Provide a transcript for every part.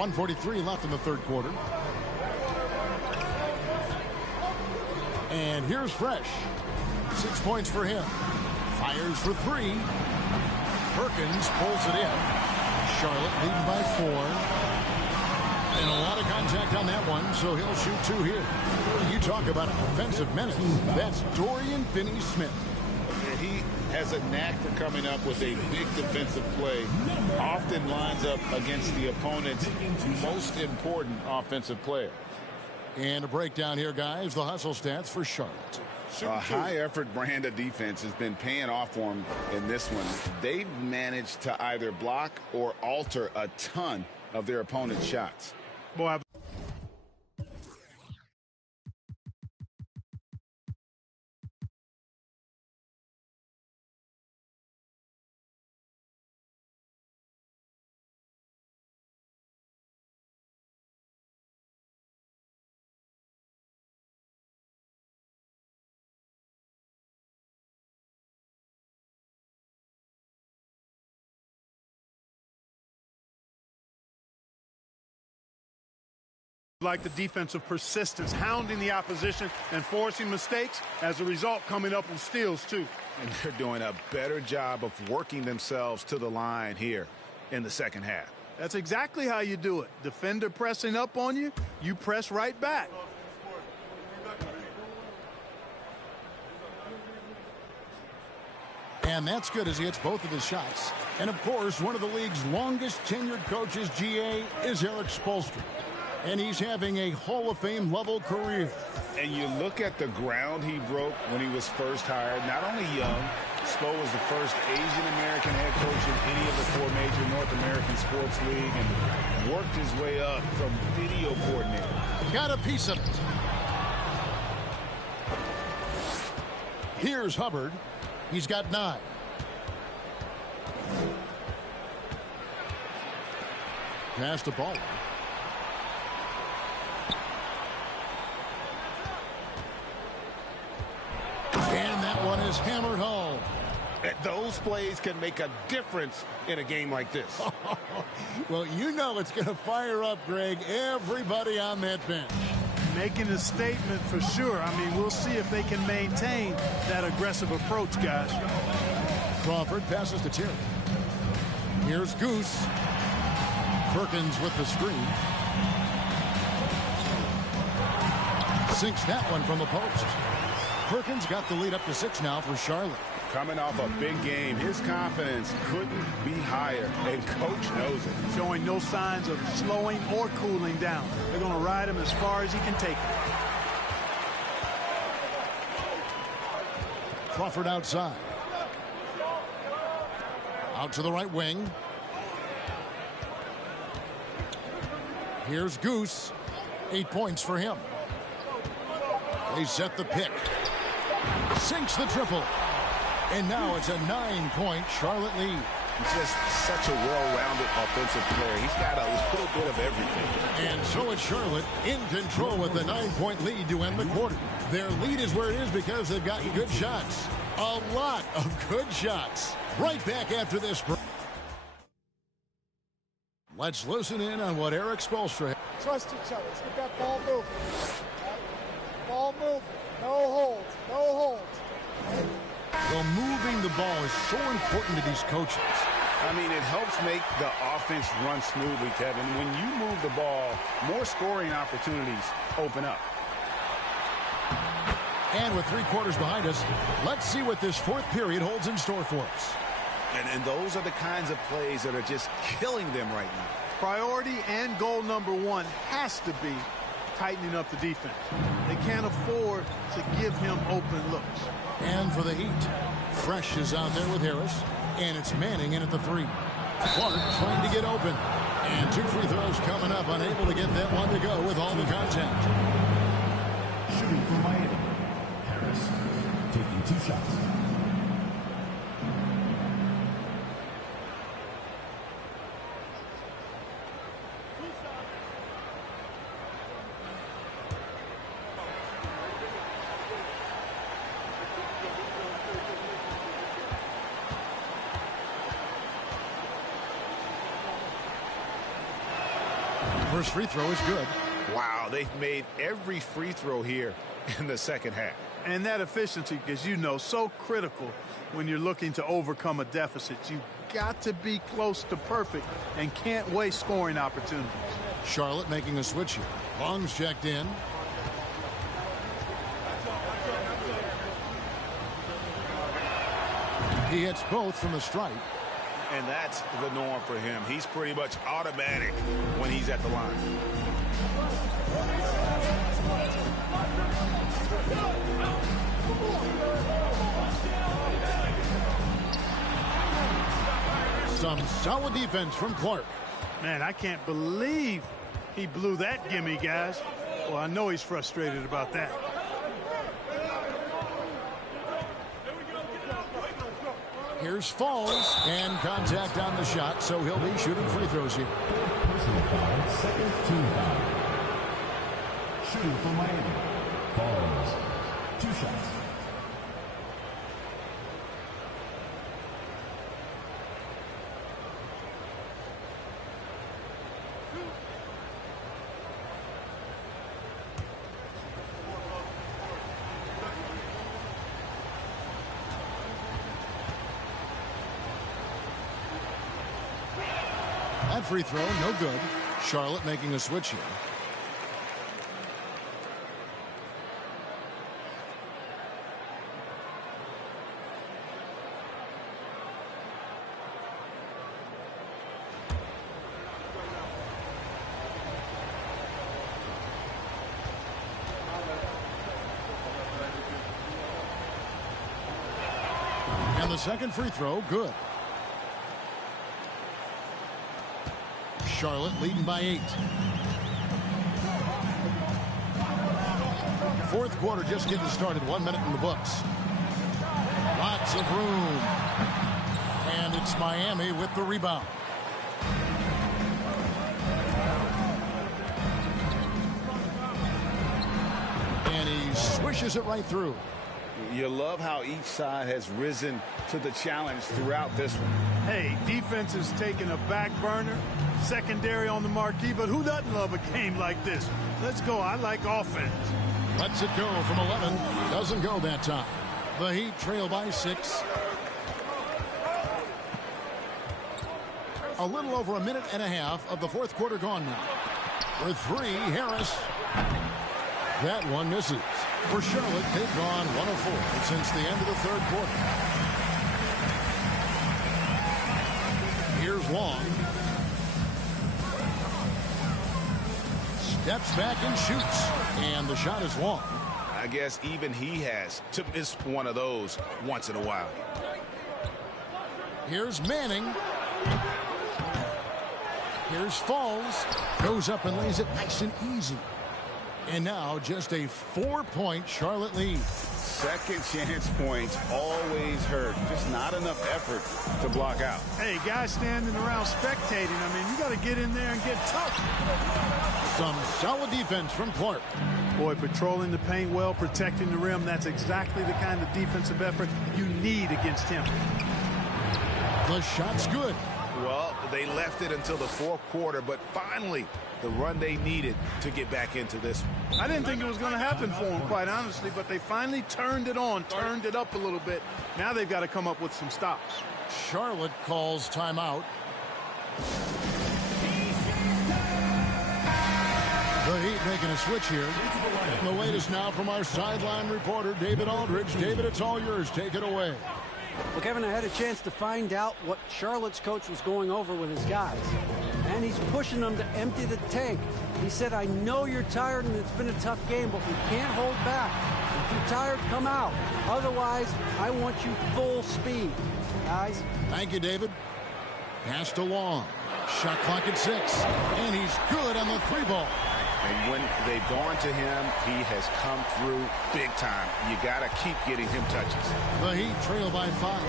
1:43 left in the third quarter. And here's Fresh. 6 points for him. Fires for three. Perkins pulls it in. Charlotte leading by 4. And a lot of contact on that one, so he'll shoot 2 here. You talk about an offensive menace. That's Dorian Finney-Smith. He has a knack for coming up with a big defensive play. Often lines up against the opponent's most important offensive player. And a breakdown here, guys. The hustle stats for Charlotte. A high-effort brand of defense has been paying off for them in this one. They've managed to either block or alter a ton of their opponent's shots. Boy, like the defensive persistence, hounding the opposition and forcing mistakes. As a result, coming up with steals, too. And they're doing a better job of working themselves to the line here in the second half. That's exactly how you do it. Defender pressing up on you, you press right back. And that's good as he hits both of his shots. And, of course, one of the league's longest tenured coaches, GA, is Eric Spoelstra. And he's having a Hall of Fame level career. And you look at the ground he broke when he was first hired. Not only young, Spo was the first Asian-American head coach in any of the 4 major North American sports league and worked his way up from video coordinator. Got a piece of it. Here's Hubbard. He's got 9. Pass the ball. And that one is hammered home. Those plays can make a difference in a game like this. Well, you know it's going to fire up, Greg, everybody on that bench. Making a statement for sure. I mean, we'll see if they can maintain that aggressive approach, guys. Crawford passes to Terry. Here's Goose. Perkins with the screen. Sinks that one from the post. Perkins got the lead up to 6 now for Charlotte. Coming off a big game, his confidence couldn't be higher, and coach knows it. Showing no signs of slowing or cooling down. They're going to ride him as far as he can take it. Crawford outside. Out to the right wing. Here's Goose. 8 points for him. They set the pick. Sinks the triple. And now it's a 9-point Charlotte lead. He's just such a well-rounded offensive player. He's got a little bit of everything. And so it's Charlotte in control with the 9-point lead to end the quarter. Their lead is where it is because they've gotten good shots. A lot of good shots. Right back after this break. Let's listen in on what Eric Spoelstra. Trust each other. Let's get that ball moving. Ball moving. No holds. No holds. Well, moving the ball is so important to these coaches. I mean, it helps make the offense run smoothly, Kevin. When you move the ball, more scoring opportunities open up. And with 3 quarters behind us, let's see what this 4th period holds in store for us. And those are the kinds of plays that are just killing them right now. Priority and goal number 1 has to be tightening up the defense. They can't afford to give him open looks. And for the Heat, Fresh is out there with Harris, and it's Manning in at the 3. Clark trying to get open, and 2 free throws coming up, unable to get that one to go with all the contact. Shooting for Miami, Harris taking 2 shots. First free throw is good. Wow, they've made every free throw here in the second half. And that efficiency, as you know, so critical when you're looking to overcome a deficit. You've got to be close to perfect and can't waste scoring opportunities. Charlotte making a switch here. Long's checked in. He hits both from the stripe. And that's the norm for him. He's pretty much automatic when he's at the line. Some solid defense from Clark. Man, I can't believe he blew that gimme, guys. Well, I know he's frustrated about that. Here's Falls, and contact on the shot, so he'll be shooting free throws here. Personal foul, second team foul. Shooting for Miami. Falls. 2 shots. That free throw, no good. Charlotte making a switch here. And the second free throw, good. Charlotte leading by 8. Fourth quarter just getting started. 1 minute in the books. Lots of room. And it's Miami with the rebound. And he swishes it right through. You love how each side has risen to the challenge throughout this one. Hey, defense is taking a back burner, secondary on the marquee, but who doesn't love a game like this? Let's go. I like offense. Lets it go from 11. Doesn't go that time. The Heat trail by 6. A little over a minute and a half of the fourth quarter gone now. For 3, Harris. That one misses. For Charlotte, they've gone 1 of 4 since the end of the third quarter. Here's Long. Steps back and shoots. And the shot is long. I guess even he has to miss one of those once in a while. Here's Manning. Here's Falls. Goes up and lays it nice and easy. And now just a 4-point Charlotte lead. Second chance points always hurt. Just not enough effort to block out. Hey, guys standing around spectating. I mean, you got to get in there and get tough. Some solid defense from Clark. Boy, patrolling the paint well, protecting the rim. That's exactly the kind of defensive effort you need against him. The shot's good. Well, they left it until the fourth quarter, but finally the run they needed to get back into this one. I didn't think it was going to happen for them, quite honestly, but they finally turned it on, turned it up a little bit. Now they've got to come up with some stops. Charlotte calls timeout. The Heat making a switch here. And the latest now from our sideline reporter, David Aldridge. David, it's all yours. Take it away. Well, Kevin, I had a chance to find out what Charlotte's coach was going over with his guys. And he's pushing them to empty the tank. He said, I know you're tired and it's been a tough game, but we can't hold back. If you're tired, come out. Otherwise, I want you full speed. Guys. Thank you, David. Pass to Long. Shot clock at 6. And he's good on the 3-ball. And when they've gone to him, he has come through big time. You got to keep getting him touches. The Heat trail by 5.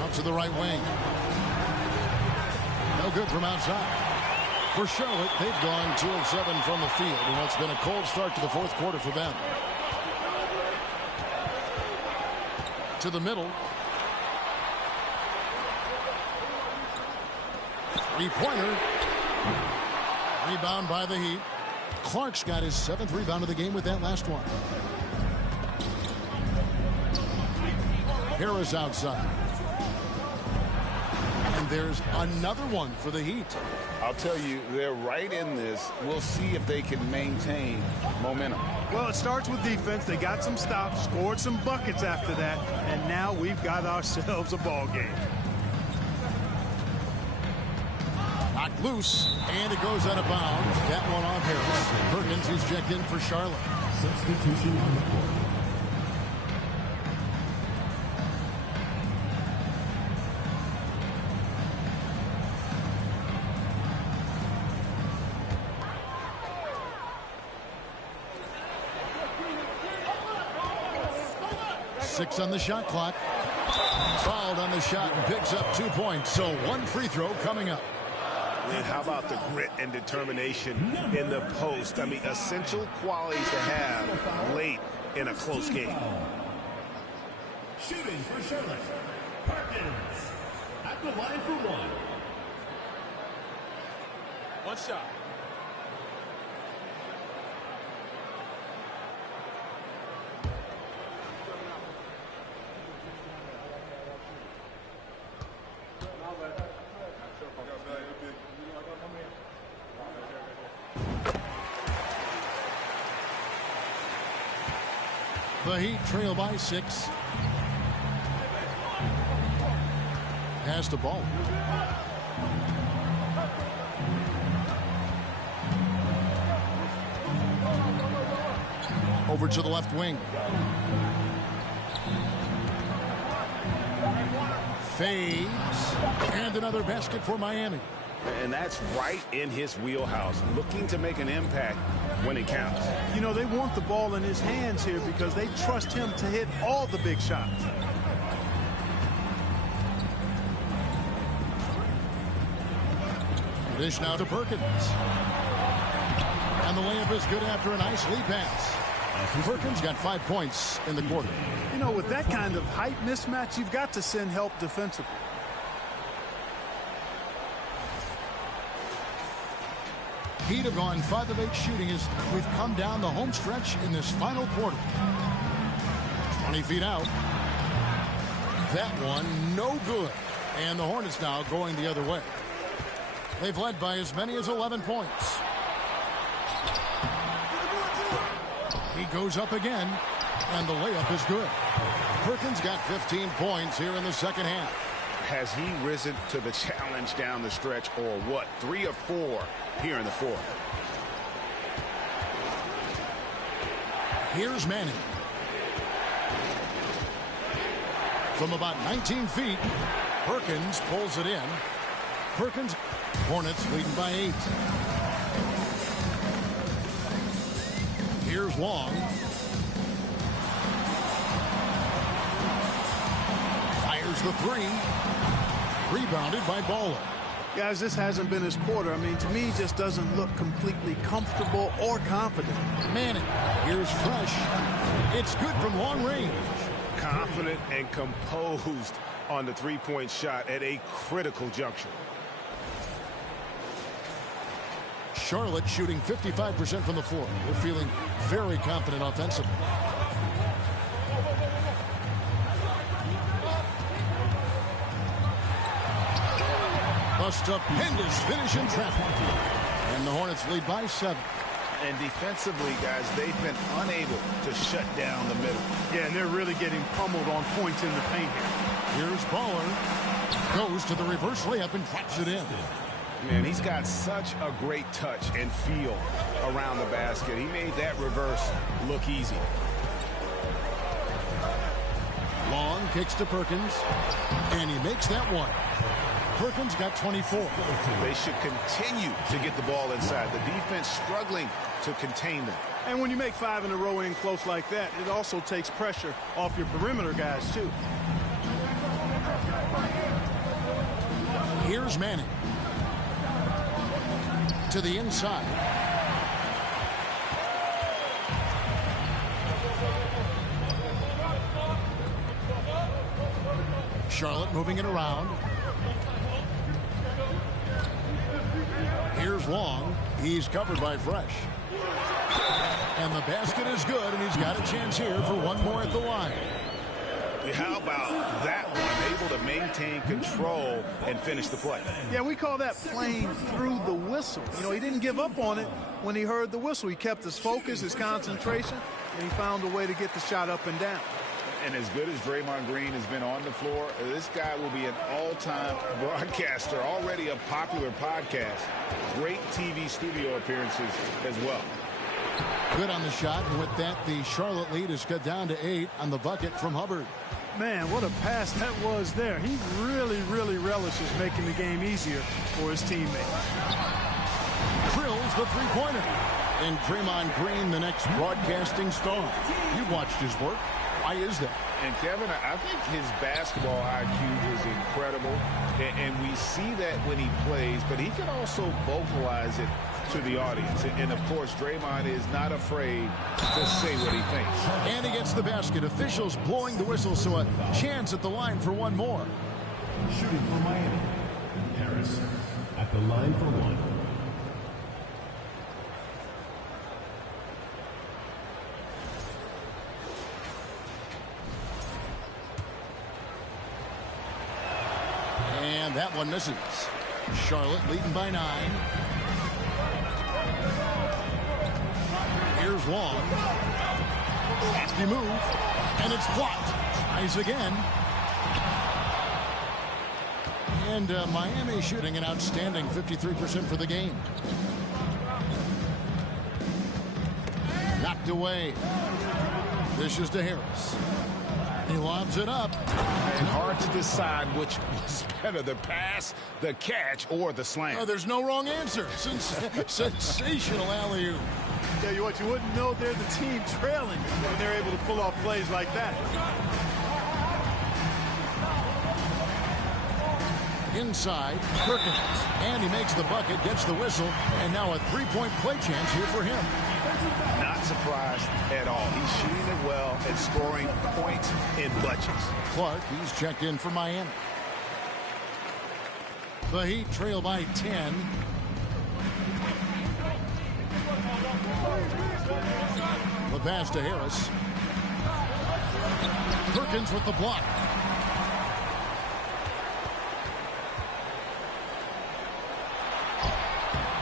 Out to the right wing. No good from outside. For Charlotte, they've gone 2 of 7 from the field, and it's been a cold start to the fourth quarter for them. To the middle. Three-pointer. Rebound by the Heat. Clark's got his 7th rebound of the game with that last one. Harris outside. And there's another one for the Heat. I'll tell you, they're right in this. We'll see if they can maintain momentum. Well, it starts with defense. They got some stops, scored some buckets after that, and now we've got ourselves a ball game. Knocked loose, and it goes out of bounds. That one off Harris. Perkins, who's checked in for Charlotte. Substitution on the court. Six on the shot clock. Fouled on the shot and picks up 2 points. So one free throw coming up. And how about the grit and determination in the post? I mean, essential qualities to have late in a close game. Shooting for Charlotte. Perkins at the line for one. One shot. The Heat trail by 6. Pass the ball. Over to the left wing. Fades. And another basket for Miami. And that's right in his wheelhouse, looking to make an impact when it counts. You know, they want the ball in his hands here because they trust him to hit all the big shots. Dish now to Perkins. And the layup is good after a nice lead pass. Perkins got 5 points in the quarter. You know, with that kind of height mismatch, you've got to send help defensively. Heat have gone 5 of 8 shooting as we've come down the home stretch in this final quarter. 20 feet out. That one no good. And the Hornets now going the other way. They've led by as many as 11 points. He goes up again, and the layup is good. Perkins got 15 points here in the second half. Has he risen to the challenge down the stretch, or what? 3 or 4 here in the fourth. Here's Manning. From about 19 feet, Perkins pulls it in. Perkins, Hornets leading by 8. Here's Long. Fires the 3. Rebounded by Baller. Guys, this hasn't been his quarter. I mean, to me, he just doesn't look completely comfortable or confident. Manning, here's Fresh. It's good from long range. Confident and composed on the three-point shot at a critical juncture. Charlotte shooting 55% from the floor. They're feeling very confident offensively. A stupendous finish in traffic. And the Hornets lead by 7. And defensively, guys, they've been unable to shut down the middle. Yeah, and they're really getting pummeled on points in the paint here. Here's Baller. Goes to the reverse layup and drops it in. Man, he's got such a great touch and feel around the basket. He made that reverse look easy. Long kicks to Perkins, and he makes that one. Perkins got 24. They should continue to get the ball inside. The defense struggling to contain them. And when you make 5 in a row in close like that, it also takes pressure off your perimeter guys, too. Here's Manning. To the inside. Charlotte moving it around. long. He's covered by Fresh. And the basket is good, and he's got a chance here for one more at the line. How about that one? Able to maintain control and finish the play. Yeah, we call that playing through the whistle. You know, he didn't give up on it when he heard the whistle. He kept his focus, his concentration, and he found a way to get the shot up and down. And as good as Draymond Green has been on the floor, this guy will be an all-time broadcaster, already a popular podcast. Great TV studio appearances as well. Good on the shot, and with that, the Charlotte lead is cut down to 8 on the bucket from Hubbard. Man, what a pass that was there. He really, really relishes making the game easier for his teammates. Drills the three-pointer. And Draymond Green, the next broadcasting star. You've watched his work. Why is that? And Kevin, I think his basketball IQ is incredible, and we see that when he plays, but he can also vocalize it to the audience. And of course, Draymond is not afraid to say what he thinks. And he gets the basket. Officials blowing the whistle, so a chance at the line for one more. Shooting for Miami, Harris at the line for one. And that one misses. Charlotte leading by 9. Here's Long. Nasty move. And it's blocked. Tries again. And Miami shooting an outstanding 53% for the game. Knocked away. This is to Harris. He lobs it up. And hard to decide which was better, the pass, the catch, or the slam. Oh, there's no wrong answer. Sensational alley-oop. Tell you what, you wouldn't know they're the team trailing when they're able to pull off plays like that. Inside, Perkins. And he makes the bucket, gets the whistle, and now a three-point play chance here for him. Not surprised at all. He's shooting it well and scoring points in bunches. Clark, he's checked in for Miami. The Heat trail by 10. The pass to Harris. Perkins with the block.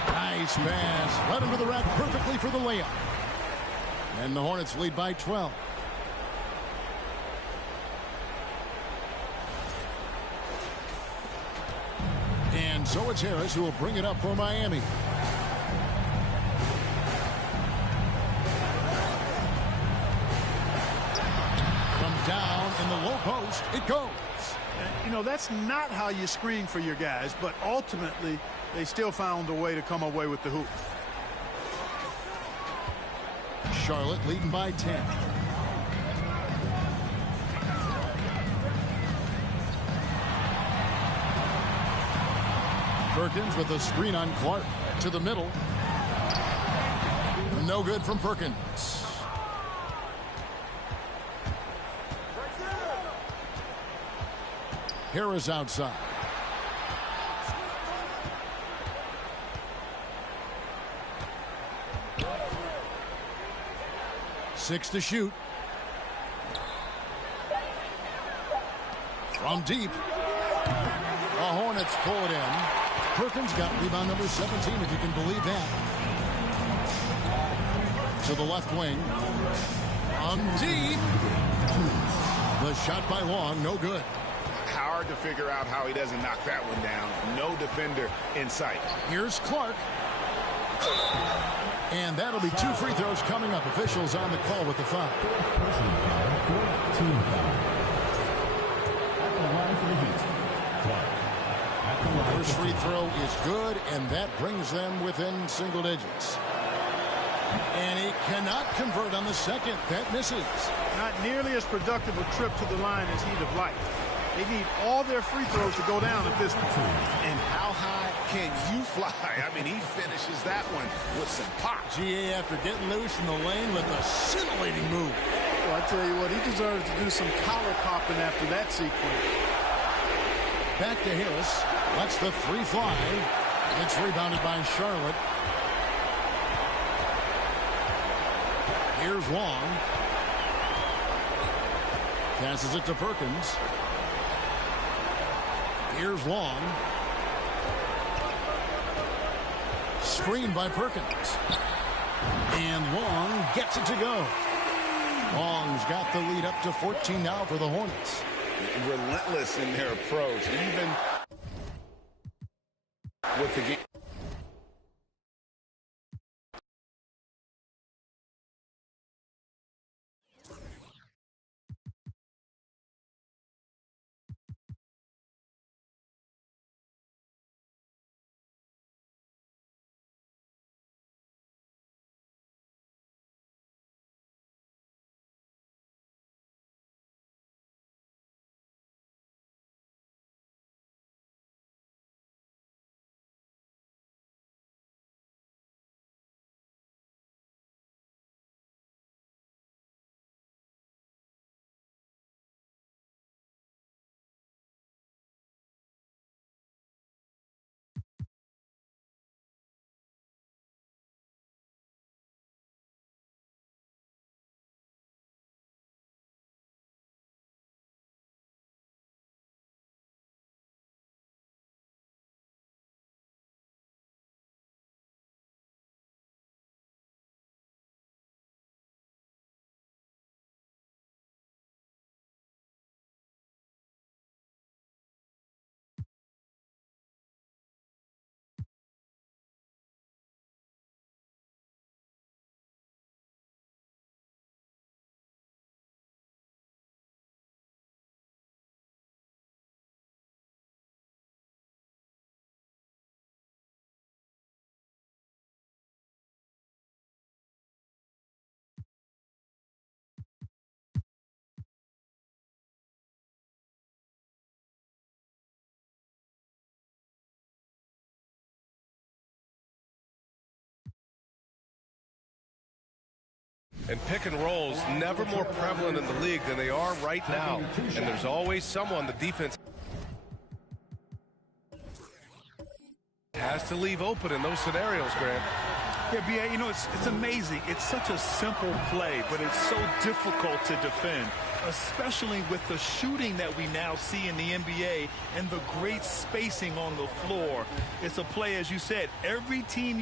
Nice pass. Right under the rack perfectly for the layup. And the Hornets lead by 12. And so it's Harris who will bring it up for Miami. From down in the low post, it goes. You know, that's not how you screen for your guys, but ultimately they still found a way to come away with the hoop. Charlotte leading by 10. Perkins with a screen on Clark to the middle. No good from Perkins. Harris outside. Six to shoot. From deep. The Hornets pull it in. Perkins got rebound number 17, if you can believe that. To the left wing. From deep. The shot by Long, no good. Hard to figure out how he doesn't knock that one down. No defender in sight. Here's Clark. And that'll be 2 free throws coming up. Officials on the call with the foul. Team foul. At the line for the Heat, Clark. At the line. First free throw is good, and that brings them within single digits. And he cannot convert on the second. That misses. Not nearly as productive a trip to the line as he'd have liked. They need all their free throws to go down at this point. And how high can you fly? I mean, he finishes that one with some pop. GA after getting loose in the lane with a scintillating move. Well, I tell you what, he deserves to do some collar popping after that sequence. Back to Harris. Lets the three fly. It's rebounded by Charlotte. Here's Long. Passes it to Perkins. Here's Long. Screen by Perkins. And Long gets it to go. Long's got the lead up to 14 now for the Hornets. Relentless in their approach, even with the game. And pick and rolls never more prevalent in the league than they are right now. And there's always someone the defense has to leave open in those scenarios, Grant. Yeah, B.A., you know, it's amazing. It's such a simple play, but it's so difficult to defend, especially with the shooting that we now see in the NBA and the great spacing on the floor. It's a play, as you said, every team